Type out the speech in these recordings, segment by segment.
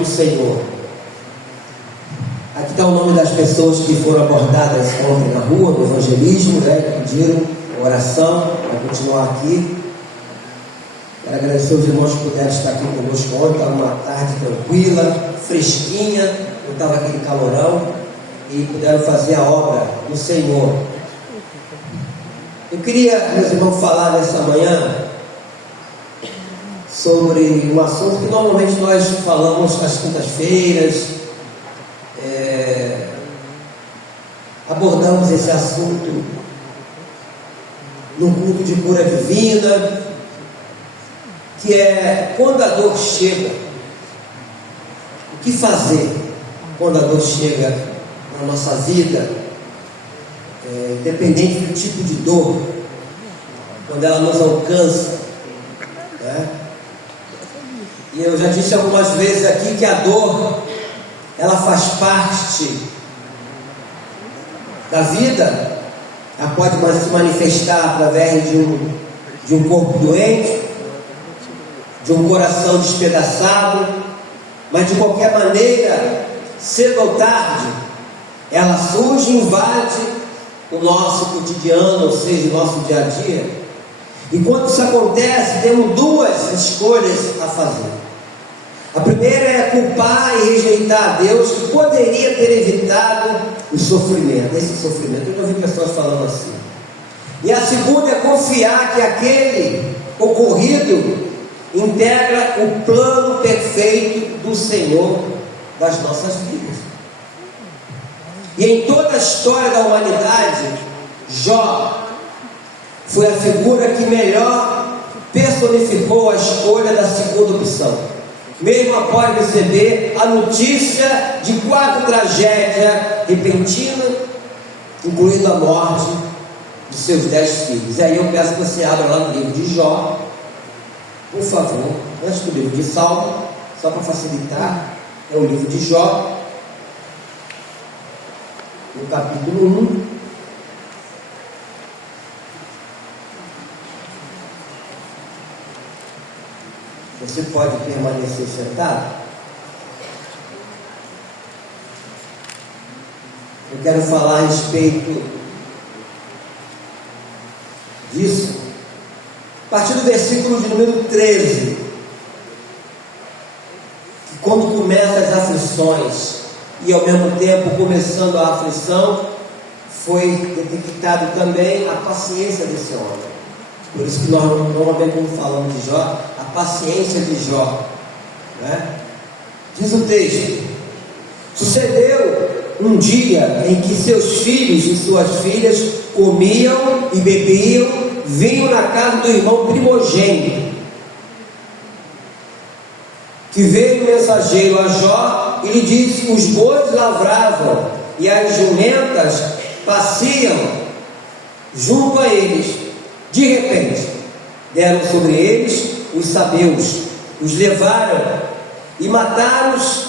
do Senhor. Aqui está o nome das pessoas que foram abordadas ontem na rua, no evangelismo, né, que pediram oração para continuar aqui. Quero agradecer os irmãos que puderam estar aqui conosco ontem. Estava uma tarde tranquila, fresquinha, não estava aquele calorão, e puderam fazer a obra do Senhor. Eu queria, meus irmãos, falar nessa manhã sobre um assunto que normalmente nós falamos às quintas-feiras. Abordamos esse assunto no culto de cura divina, que é quando a dor chega, o que fazer quando a dor chega na nossa vida, independente do tipo de dor, quando ela nos alcança, né? E eu já disse algumas vezes aqui que a dor, ela faz parte da vida. Ela pode se manifestar através de um corpo doente, de um coração despedaçado, mas de qualquer maneira, cedo ou tarde, ela surge e invade o nosso cotidiano, ou seja, o nosso dia a dia. E quando isso acontece, temos duas escolhas a fazer. A primeira é culpar e rejeitar a Deus, que poderia ter evitado o sofrimento, esse sofrimento. Eu já ouvi pessoas falando assim. E a segunda é confiar que aquele ocorrido integra o plano perfeito do Senhor das nossas vidas. E em toda a história da humanidade, Jó foi a figura que melhor personificou a escolha da segunda opção. Mesmo após receber a notícia de 4 tragédias repentinas, incluindo a morte de seus 10 filhos. E aí eu peço que você abra lá no livro de Jó, por favor, antes do livro de Salmo, só para facilitar, é o livro de Jó, no capítulo 1. Você pode permanecer sentado. Eu quero falar a respeito disso, a partir do versículo de número 13, que quando começam as aflições, e ao mesmo tempo começando a aflição, foi detectado também a paciência desse homem. Por isso que nós normalmente, quando falamos de Jó, a paciência de Jó, né? Diz o texto: sucedeu um dia em que seus filhos e suas filhas comiam e bebiam vinho na casa do irmão primogênito, que veio o mensageiro a Jó e lhe disse: os bois lavravam e as jumentas pasciam junto a eles. De repente, deram sobre eles os sabeus, os levaram e mataram-os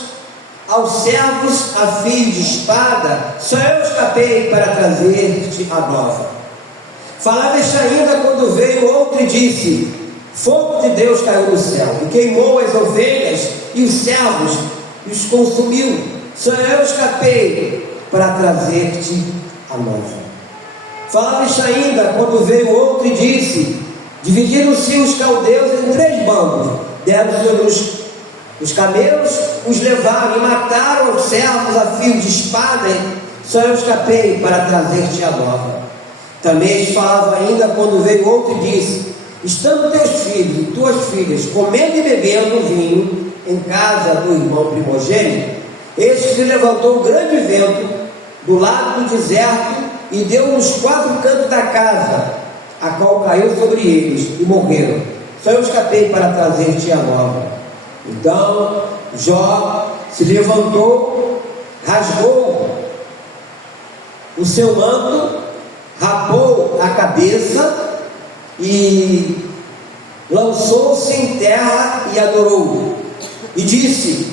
aos servos a fio de espada. Só eu escapei para trazer-te a nova. Falava este ainda quando veio outro e disse: fogo de Deus caiu do céu e queimou as ovelhas e os servos e os consumiu. Só eu escapei para trazer-te a nova. Falava isto ainda quando veio outro e disse: dividiram-se os caldeus em 3 bandos, deram sobre os camelos, os levaram e mataram os servos a fio de espada. Só eu escapei para trazer-te a nova. Também falava ainda quando veio outro e disse: estando teus filhos e tuas filhas comendo e bebendo vinho em casa do irmão primogênito, eis que se levantou um grande vento do lado do deserto e deu nos 4 cantos da casa, a qual caiu sobre eles e morreram. Só eu escapei para trazer-te a nova. Então Jó se levantou, rasgou o seu manto, rapou a cabeça e lançou-se em terra e adorou. E disse: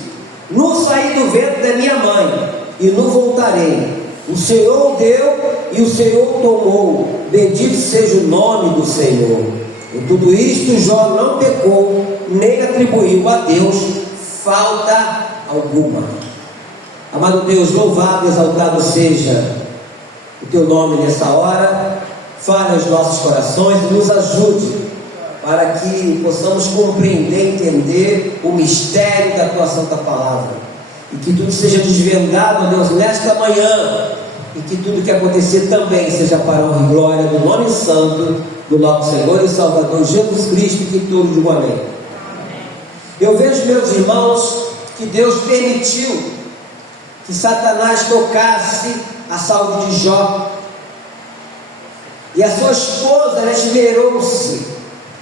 nu saí do ventre da minha mãe e nu voltarei. O Senhor deu e o Senhor tomou. Bendito seja o nome do Senhor. Em tudo isto Jó não pecou, nem atribuiu a Deus falta alguma. Amado Deus, louvado e exaltado seja o teu nome nessa hora. Fale aos nossos corações e nos ajude para que possamos compreender, entender o mistério da tua santa palavra, e que tudo seja desvendado, Deus, nesta manhã, e que tudo que acontecer também seja para a honra e glória do nome santo do nosso Senhor e Salvador Jesus Cristo, que todos digam amém. Eu vejo, meus irmãos, que Deus permitiu que Satanás tocasse a saúde de Jó, e a sua esposa, ela esmerou-se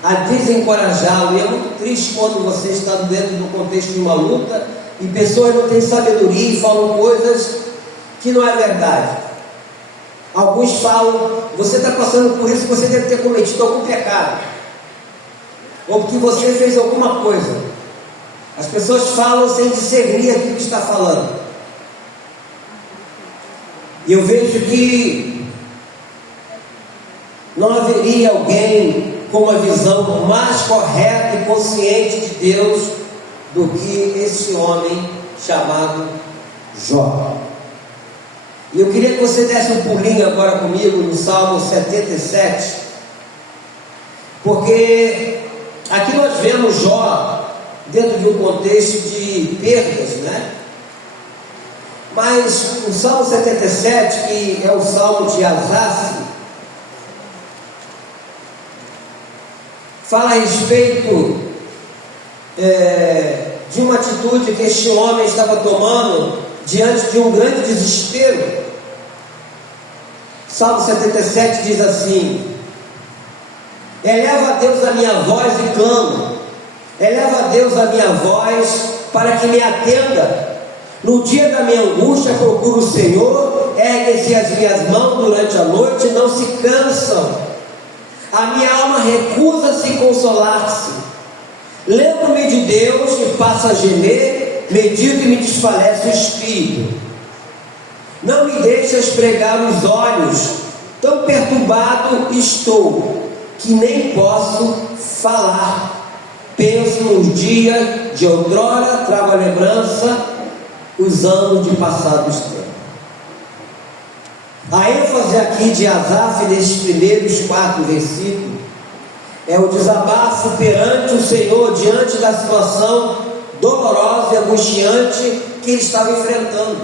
a desencorajá-lo. E é muito triste quando você está dentro do contexto de uma luta e pessoas não têm sabedoria e falam coisas que não é verdade. Alguns falam: você está passando por isso, você deve ter cometido algum pecado, ou porque você fez alguma coisa. As pessoas falam sem discernir aquilo que está falando. E eu vejo que não haveria alguém com uma visão mais correta e consciente de Deus do que esse homem chamado Jó. E eu queria que você desse um pulinho agora comigo no Salmo 77, porque aqui nós vemos Jó dentro de um contexto de perdas, né? Mas o Salmo 77, que é o Salmo de Asaf, fala a respeito de uma atitude que este homem estava tomando diante de um grande desespero. Salmo 77 diz assim: eleva a Deus a minha voz e clamo, eleva a Deus a minha voz para que me atenda. No dia da minha angústia procuro o Senhor, erguem-se as minhas mãos durante a noite, não se cansam. A minha alma recusa-se consolar-se. Lembro-me de Deus e passo a gemer, medito e me desfalece o espírito. Não me deixas pregar os olhos, tão perturbado estou, que nem posso falar. Penso nos dias de outrora, trago a lembrança, os anos de passados tempos. A ênfase aqui de Asaf, nesses primeiros 4 versículos, é o desabafo perante o Senhor, diante da situação dolorosa e angustiante que ele estava enfrentando.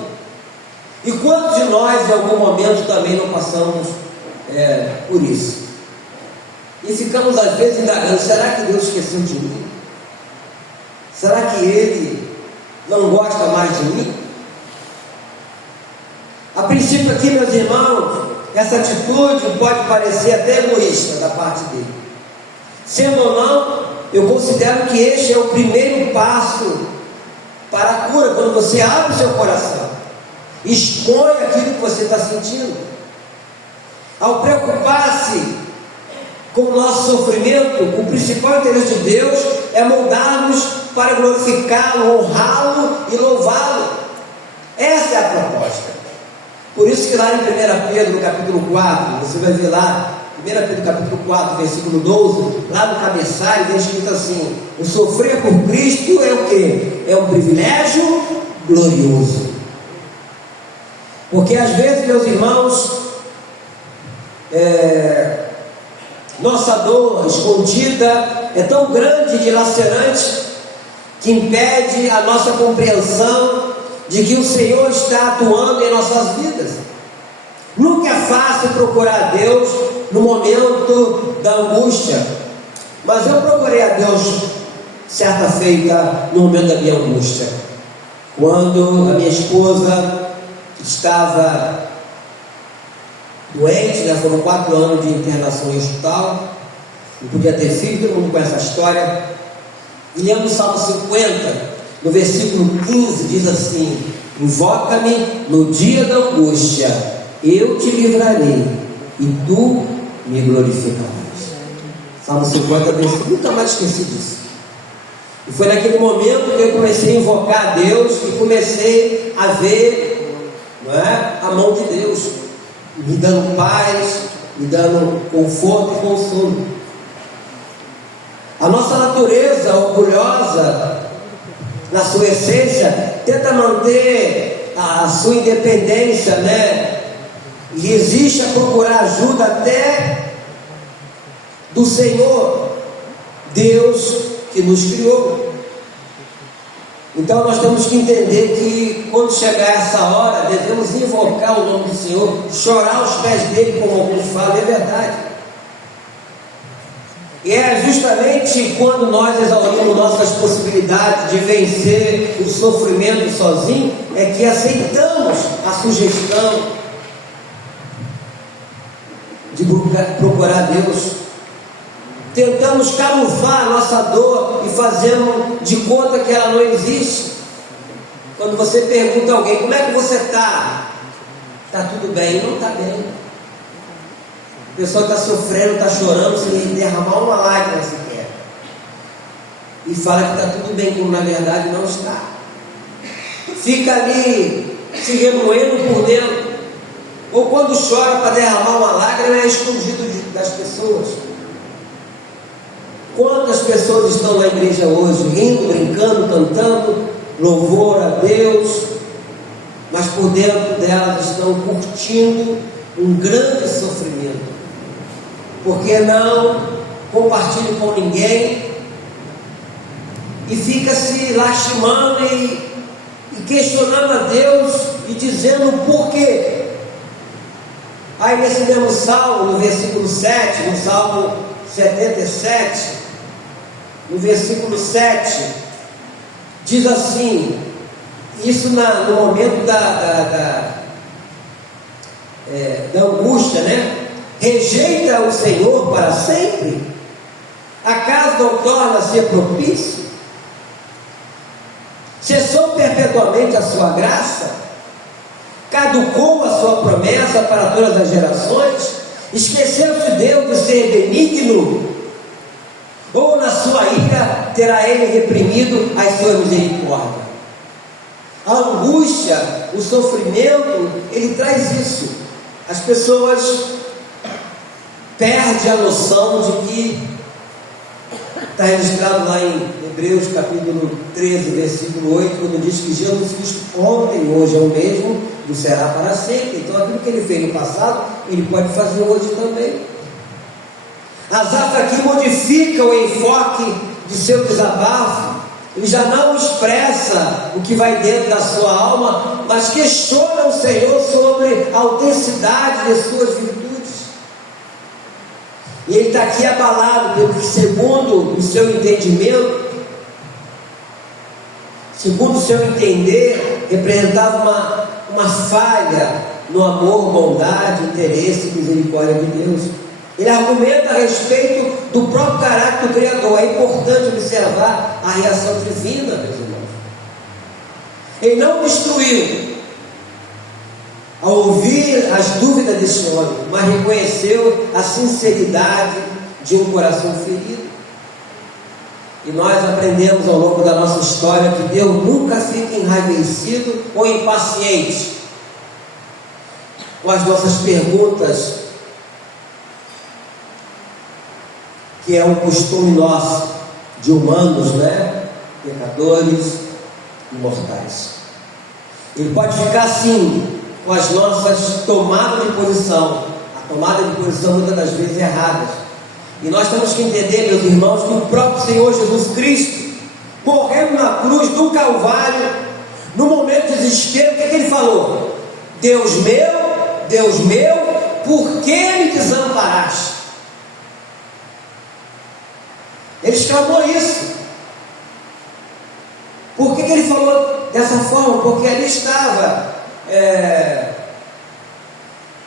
E quantos de nós, em algum momento, também não passamos por isso? E ficamos, às vezes, indagando: será que Deus esqueceu de mim? Será que Ele não gosta mais de mim? A princípio aqui, meus irmãos, essa atitude pode parecer até egoísta da parte dele. Sendo ou não, eu considero que este é o primeiro passo para a cura, quando você abre o seu coração, expõe aquilo que você está sentindo. Ao preocupar-se com o nosso sofrimento, o principal interesse de Deus é moldarmos para glorificá-lo, honrá-lo e louvá-lo. Essa é a proposta. Por isso que lá em 1 Pedro, no capítulo 4, você vai ver lá, 1 Pedro capítulo 4, versículo 12, lá no cabeçalho, vem escrito assim: o sofrer por Cristo é o quê? É um privilégio glorioso. Porque às vezes, meus irmãos, nossa dor escondida é tão grande e dilacerante que impede a nossa compreensão de que o Senhor está atuando em nossas vidas. Nunca é fácil procurar a Deus no momento da angústia, mas eu procurei a Deus certa feita no momento da minha angústia, quando a minha esposa estava doente, né? Foram 4 anos de internação em hospital, não podia ter filho, todo mundo conhece a história. E lemos o Salmo 50, no versículo 15, diz assim: invoca-me no dia da angústia, eu te livrarei e tu me glorificarás. Salmo 50, versículo, nunca mais esqueci disso. E foi naquele momento que eu comecei a invocar a Deus e comecei a ver, não é, a mão de Deus me dando paz, me dando conforto e consolo. A nossa natureza orgulhosa na sua essência, tenta manter a sua independência, né? E resiste a procurar ajuda até do Senhor, Deus que nos criou. Então nós temos que entender que quando chegar essa hora, devemos invocar o nome do Senhor, chorar aos pés dele, como alguns falam, é verdade. E é justamente quando nós exaurimos nossas possibilidades de vencer o sofrimento sozinho, é que aceitamos a sugestão de procurar Deus. Tentamos camuflar a nossa dor e fazemos de conta que ela não existe. Quando você pergunta a alguém, como é que você está? Está tudo bem? Não está bem. A pessoa está sofrendo, está chorando, sem derramar uma lágrima sequer. E fala que está tudo bem, como na verdade não está. Fica ali se remoendo por dentro. Ou quando chora para derramar uma lágrima, é escondido das pessoas. Quantas pessoas estão na igreja hoje, rindo, brincando, cantando, louvor a Deus, mas por dentro delas estão curtindo um grande sofrimento. Porque não compartilham com ninguém e fica se lastimando e questionando a Deus e dizendo o porquê. Aí nesse mesmo salmo, no versículo 7, no salmo 77, no versículo 7, diz assim, isso no momento da angústia, né? Rejeita o Senhor para sempre? Acaso não torna-se propício? Cessou perpetuamente a sua graça? Caducou a sua promessa para todas as gerações? Esqueceu-se Deus de ser benigno? Ou na sua ira terá ele reprimido as suas misericórdias? A angústia, o sofrimento, ele traz isso. As pessoas perdem a noção de que está registrado lá em Hebreus capítulo 13, versículo 8, quando diz que Jesus Cristo ontem, hoje é o mesmo, e será para sempre. Então aquilo que ele fez no passado, ele pode fazer hoje também. Asaf aqui modifica o enfoque de seu desabafo. Ele já não expressa o que vai dentro da sua alma, mas questiona o Senhor sobre a autenticidade de suas virtudes. E ele está aqui abalado pelo que, segundo o seu entendimento, segundo o seu entender, representava uma falha no amor, bondade, interesse e misericórdia de Deus. Ele argumenta a respeito do próprio caráter do Criador. É importante observar a reação divina, meus irmãos. Ele não destruiu ao ouvir as dúvidas desse homem, mas reconheceu a sinceridade de um coração ferido. E nós aprendemos ao longo da nossa história que Deus nunca fica enraivecido ou impaciente com as nossas perguntas, que é um costume nosso, de humanos, né? Pecadores e mortais. Ele pode ficar assim, com as nossas tomadas de posição, a tomada de posição muitas das vezes erradas. E nós temos que entender, meus irmãos, que o próprio Senhor Jesus Cristo, morrendo na cruz do Calvário, no momento de desespero, o que ele falou? Deus meu, por que me desamparaste? Ele exclamou isso. Por que ele falou dessa forma? Porque ali estava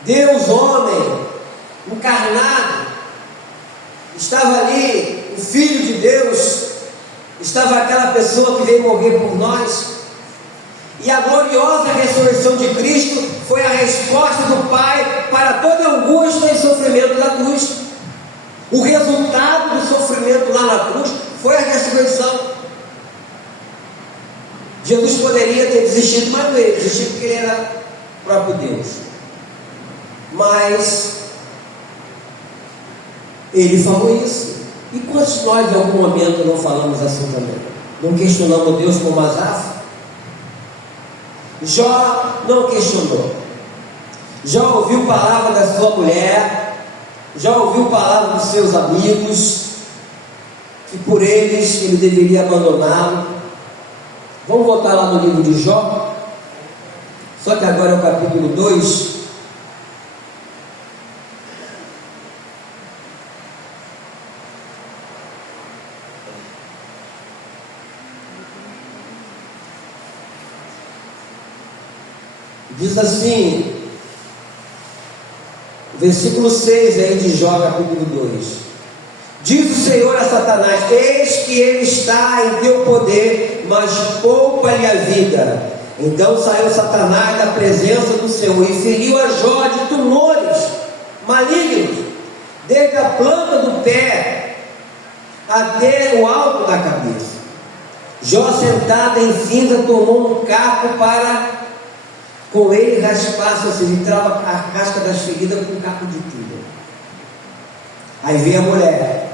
Deus, homem, encarnado, estava ali o Filho de Deus, estava aquela pessoa que veio morrer por nós, e a gloriosa ressurreição de Cristo foi a resposta do Pai para toda angústia e sofrimento da cruz. O resultado do sofrimento lá na cruz foi a ressurreição. Jesus poderia ter desistido, mas não ele desistiu porque ele era o próprio Deus. Mas ele falou isso. E quantos de nós em algum momento não falamos assim também? Não questionamos Deus como Asaf? Jó não questionou. Jó ouviu palavra da sua mulher, Jó ouviu palavra dos seus amigos, que por eles ele deveria abandoná-lo. Vamos voltar lá no livro de Jó, só que agora é o capítulo 2. Diz assim, versículo 6 aí de Jó, capítulo 2: diz o Senhor a Satanás: eis que ele está em teu poder, mas poupa-lhe a vida. Então saiu Satanás da presença do Senhor e feriu a Jó de tumores malignos, desde a planta do pé até o alto da cabeça. Jó, sentado em cinza, tomou um caco para com ele raspasse, ou seja, entrava a casca das feridas com um caco de tinta. Aí veio a mulher.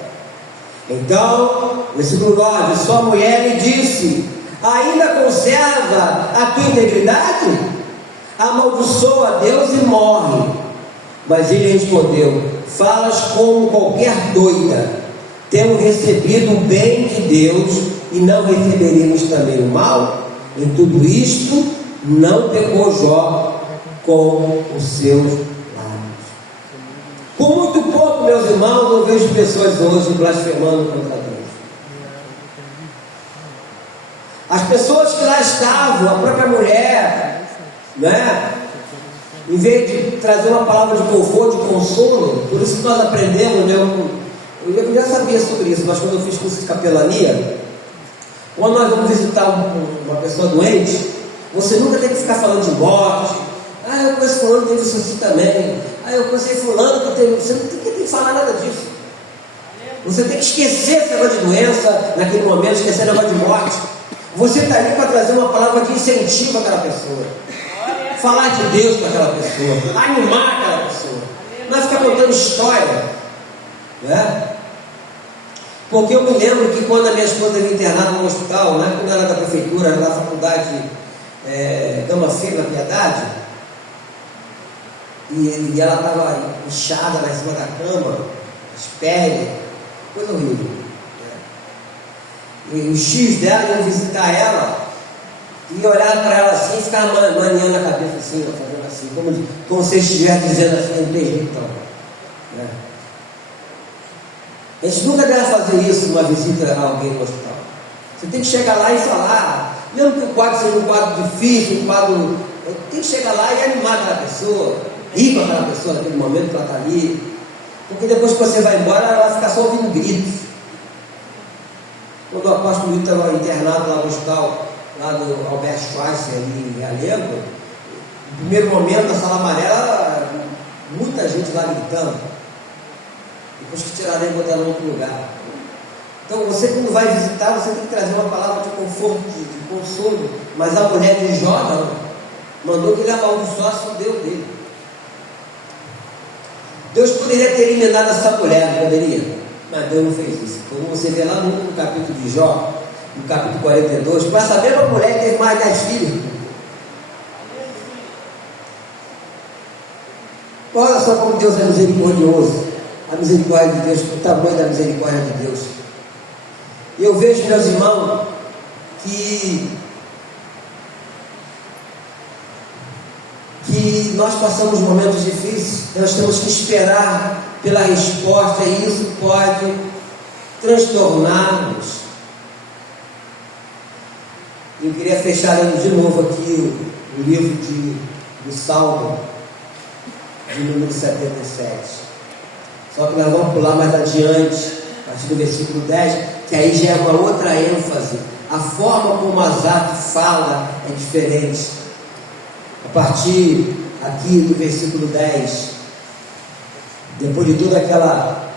Então, versículo 9: sua mulher lhe disse: ainda conserva a tua integridade? Amaldiçoa a Deus e morre. Mas ele respondeu: falas como qualquer doida. Temos recebido o bem de Deus e não receberemos também o mal? Em tudo isto não pecou Jó com os seus lábios. Por muito pouco, meus irmãos, eu vejo pessoas hoje blasfemando contra Deus. As pessoas que lá estavam, a própria mulher, né? Em vez de trazer uma palavra de conforto, de consolo, por isso que nós aprendemos, né? Eu já sabia sobre isso, mas quando eu fiz curso de capelania, quando nós vamos visitar uma pessoa doente, você nunca tem que ficar falando de morte. Ah, eu conheço fulano que teve isso assim também. Ah, eu conheci fulano que teve. Você não tem que falar nada disso. Você tem que esquecer esse negócio de doença naquele momento, esquecer o negócio de morte. Você está ali para trazer uma palavra de incentivo àquela pessoa, falar de Deus para aquela pessoa, animar aquela pessoa, não é ficar contando história, né? Porque eu me lembro que quando a minha esposa estava internada no hospital, né, quando ela era da prefeitura, era da faculdade Gama Filho, na Piedade, e ela estava inchada lá em cima da cama, as pernas, coisa horrível. E os tios dela iam visitar ela e olhavam para ela assim e ficavam maniando a cabeça assim, fazendo assim, como se estivesse dizendo assim: não tem jeito então. Né? A gente nunca deve fazer isso numa visita a alguém no hospital. Você tem que chegar lá e falar, mesmo que o quadro seja um quadro difícil, um quadro. Tem que chegar lá e animar aquela pessoa, rir com aquela pessoa naquele momento que ela está ali, porque depois que você vai embora, ela vai ficar só ouvindo gritos. Quando o apóstolo Lito estava internado lá no hospital, lá do Albert Schweitzer, ali em Realengo, no primeiro momento, na sala amarela, muita gente lá gritando. Depois que tiraram e botaram em outro lugar. Então, você quando vai visitar, você tem que trazer uma palavra de conforto, de consolo. Mas a mulher de Jó não. Mandou que ele amaldiçoasse o Deus dele. Deus poderia ter eliminado essa mulher, não poderia? Mas Deus não fez isso. Como você vê lá no capítulo de Jó, no capítulo 42, para saber uma mulher que teve mais 10 filhos. Olha só como Deus é misericordioso. A misericórdia de Deus, o tamanho da misericórdia de Deus. E eu vejo, meus irmãos, que nós passamos momentos difíceis, nós temos que esperar pela resposta, e isso pode transtornar-nos. Eu queria fechar de novo aqui o livro do Salmo, de número 77. Só que nós vamos pular mais adiante, a partir do versículo 10, que aí já é uma outra ênfase. A forma como Asaf fala é diferente. A partir aqui do versículo 10, depois de toda aquela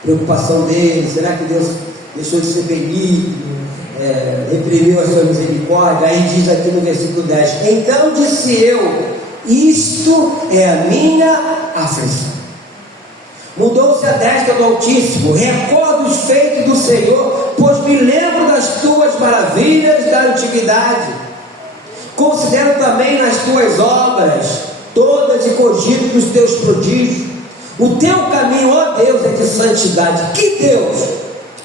preocupação dele, será que Deus deixou de ser benigno, reprimiu a sua misericórdia? Aí diz aqui no versículo 10: então disse eu, isto é a minha aflição. Mudou-se a destra do Altíssimo, recordo os feitos do Senhor, pois me lembro das tuas maravilhas da antiguidade. Considero também nas tuas obras todas e cogito dos teus prodígios. O teu caminho, ó Deus, é de santidade. Que Deus?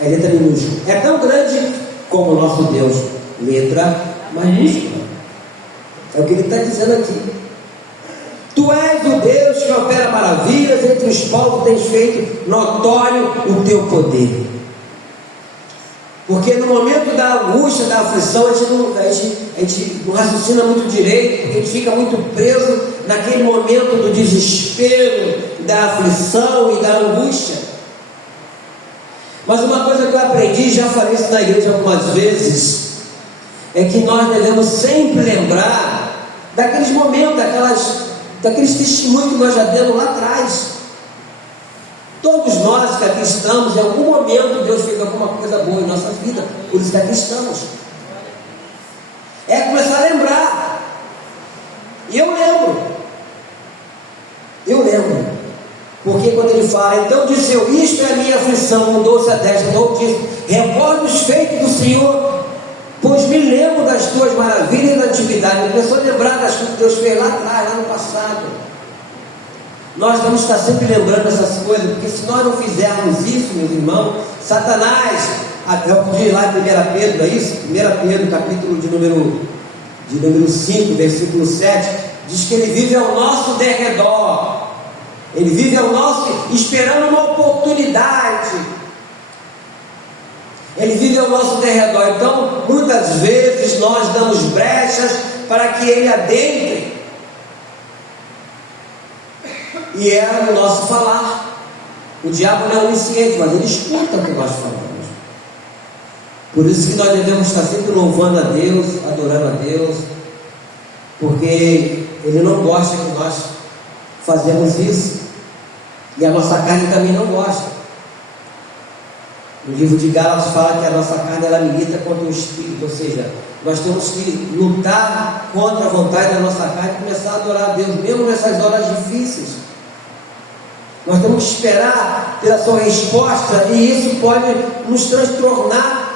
É letra minúscula. É tão grande como o nosso Deus. Letra maiúscula. É o que ele está dizendo aqui. Tu és o Deus que opera maravilhas entre os povos, tens feito notório o teu poder. Porque no momento da angústia, da aflição, a gente não raciocina muito direito, porque a gente fica muito preso naquele momento do desespero, da aflição e da angústia. Mas uma coisa que eu aprendi, já falei isso na igreja algumas vezes, é que nós devemos sempre lembrar daqueles momentos, daqueles testemunhos que nós já demos lá atrás. Todos nós que aqui estamos, em algum momento Deus fez alguma coisa boa em nossa vida, por isso que aqui estamos. É começar a lembrar. E eu lembro, porque quando ele fala, então disse eu, isto é a minha aflição, mudou-se a destra, então disse, recordo os feitos do Senhor, pois me lembro das tuas maravilhas da antiguidade. Começou a lembrar das coisas que Deus fez lá atrás, lá no passado. Nós vamos estar sempre lembrando essas coisas, porque se nós não fizermos isso, meus irmãos, Satanás, eu podia ir lá em 1 Pedro, não é isso? 1 Pedro, capítulo de número 5, versículo 7, diz que ele vive ao nosso derredor, ele vive ao nosso, esperando uma oportunidade, ele vive ao nosso derredor. Então, muitas vezes nós damos brechas para que ele adentre. E é o nosso falar. O diabo não é onisciente, mas ele escuta o que nós falamos. Por isso que nós devemos estar sempre louvando a Deus, adorando a Deus, porque ele não gosta que nós fazemos isso, e a nossa carne também não gosta. No livro de Gálatas fala que a nossa carne ela milita contra o Espírito, ou seja, nós temos que lutar contra a vontade da nossa carne e começar a adorar a Deus, mesmo nessas horas difíceis. Nós temos que esperar pela sua resposta, e isso pode nos transtornar.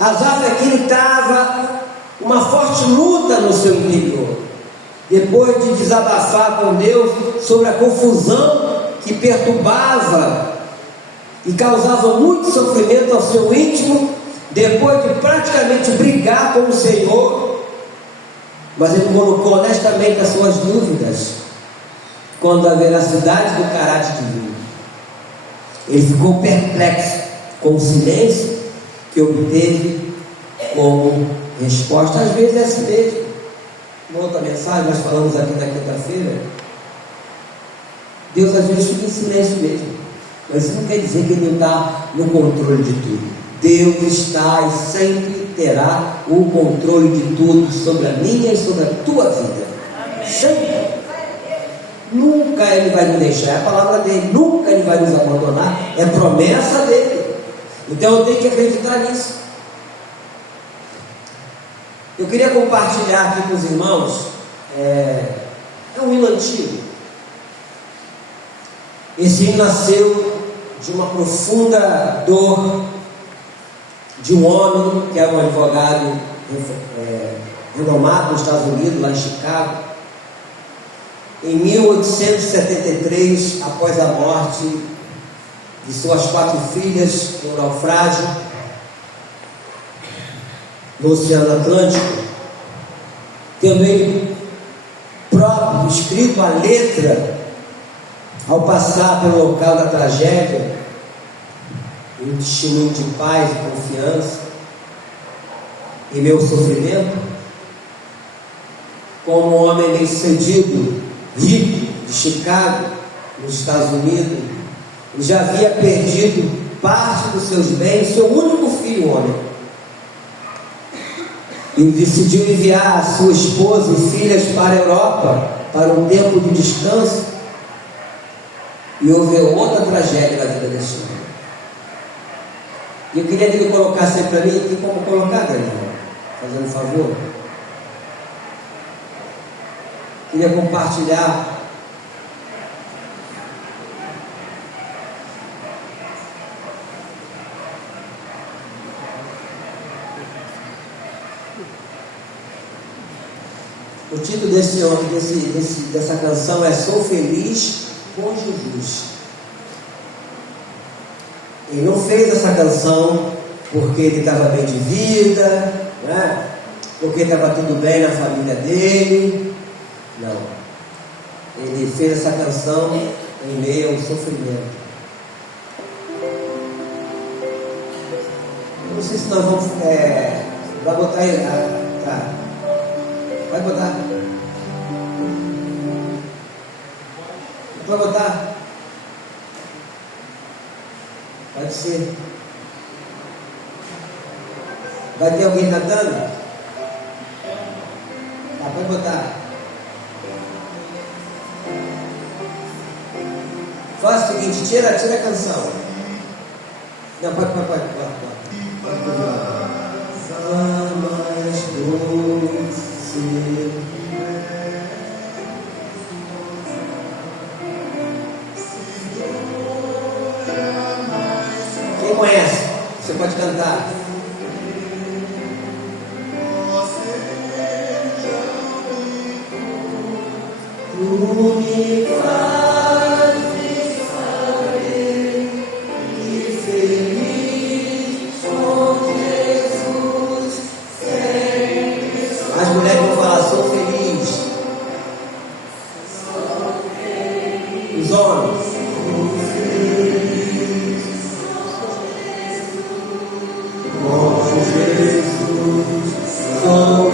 Asaf aqui estava uma forte luta no seu interior, depois de desabafar com Deus sobre a confusão que perturbava e causava muito sofrimento ao seu íntimo, depois de praticamente brigar com o Senhor, mas ele colocou honestamente as suas dúvidas quando a veracidade do caráter divino. Ele ficou perplexo com o silêncio que obteve como resposta. Às vezes é assim mesmo. Uma outra mensagem, nós falamos aqui na quinta-feira, Deus às vezes fica em silêncio mesmo, mas isso não quer dizer que Ele não está no controle de tudo. Deus está e sempre terá o controle de tudo sobre a minha e sobre a tua vida. Sempre. Nunca Ele vai nos deixar, é a palavra dele, nunca Ele vai nos abandonar, é promessa dele. Então eu tenho que acreditar nisso. Eu queria compartilhar aqui com os irmãos, é um hino antigo. Esse hino nasceu de uma profunda dor de um homem que era um advogado renomado nos Estados Unidos, lá em Chicago. Em 1873, após a morte de suas 4 filhas em um naufrágio no Oceano Atlântico, tendo ele próprio escrito a letra, ao passar pelo local da tragédia, um testemunho de paz e confiança em meu sofrimento, como um homem bem-sucedido, rico, de Chicago, nos Estados Unidos, ele já havia perdido parte dos seus bens, seu único filho, homem. Ele decidiu enviar a sua esposa e filhas para a Europa, para um tempo de descanso, e houve outra tragédia na vida desse homem. E eu queria que ele colocasse aí para mim, tem como colocar, Daniel? Fazendo um favor. Queria compartilhar O título dessa canção é Sou Feliz com Jesus. Ele não fez essa canção porque ele estava bem de vida, né? Porque estava tudo bem na família dele. Não. Ele fez essa canção em meio ao sofrimento. Não sei se nós vamos. Vai botar aí. Tá. Vai botar. Vai botar. Pode ser. Vai ter alguém cantando? Tá, pode botar. Faz o seguinte, tira a canção. Não, pode. Mais doce. Quem conhece? Você pode cantar. Tu me fazes saber que feliz com Jesus sempre sou. As mulheres vão falar, sou feliz. Os homens. Sou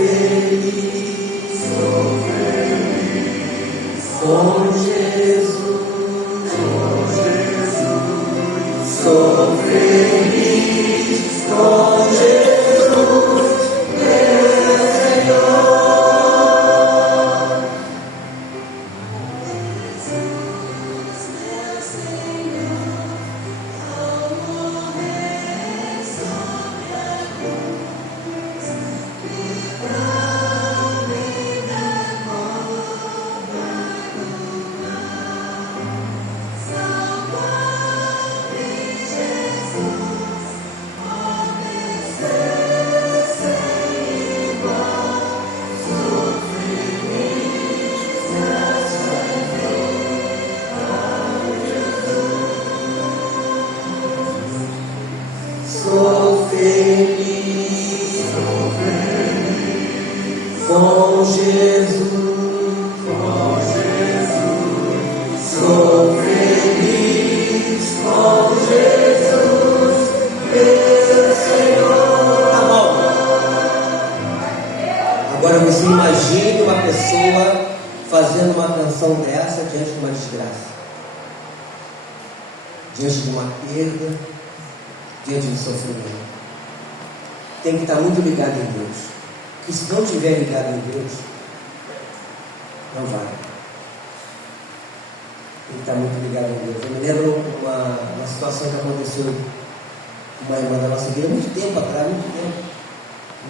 feliz com Jesus, sou feliz com Jesus, meu Senhor. Sou feliz com Jesus, sou feliz com Jesus, meu Senhor. Tá bom. Agora você imagine uma pessoa fazendo uma canção dessa diante de uma desgraça, diante de uma perda, diante do sofrimento. Tem que estar muito ligado em Deus. E se não estiver ligado em Deus, não vai. Tem que estar muito ligado em Deus. Eu me lembro uma situação que aconteceu com uma irmã da nossa igreja, muito tempo atrás, muito tempo.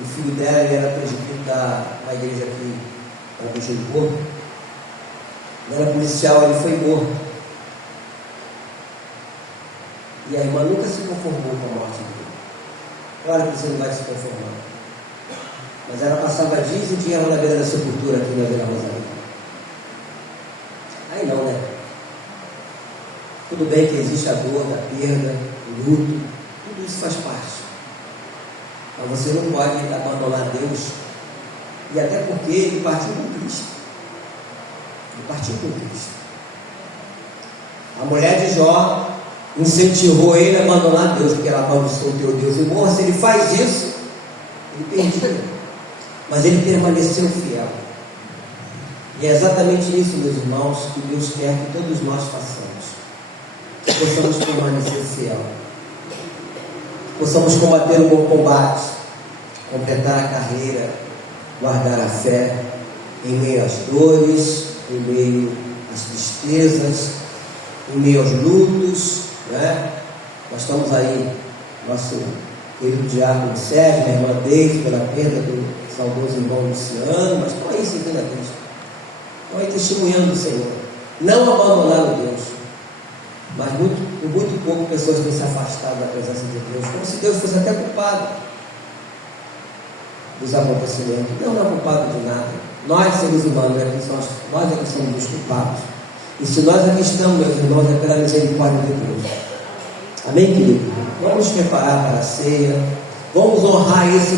O filho dela era presbítero da igreja aqui, na Bicha do Porto. Ele era policial, ele foi morto. E a irmã nunca se conformou com a morte dele. Claro que você não vai se conformar. Mas ela passava dias e dias na beira da sepultura aqui na Vila Rosalia. Aí não, né? Tudo bem que existe a dor da perda, o luto, tudo isso faz parte. Mas você não pode abandonar Deus. E até porque ele partiu com Cristo. Ele partiu com Cristo. A mulher de Jó incentivou ele a abandonar Deus, porque ela amaldiçoou o teu Deus e morra. Se ele faz isso, ele perdia. mas ele permaneceu fiel. E é exatamente isso, meus irmãos, que Deus quer que todos nós façamos. Que possamos permanecer fiel. Possamos combater o bom combate, completar a carreira, guardar a fé, em meio às dores, em meio às tristezas, em meio aos lutos, né? Nós estamos aí, nosso querido diácono Sérgio, minha irmã Deise, pela perda do saudoso irmão Luciano, mas estão aí seguindo a Cristo, estão aí testemunhando o Senhor, não abandonando Deus, mas por muito pouco pessoas têm se afastado da presença de Deus, como se Deus fosse até culpado dos acontecimentos. Deus não é culpado de nada. Nós, seres humanos, nós é que somos os culpados. E se nós aqui estamos, meus irmãos, é pela misericórdia de Deus. Amém, querido? Vamos preparar para a ceia. Vamos honrar esse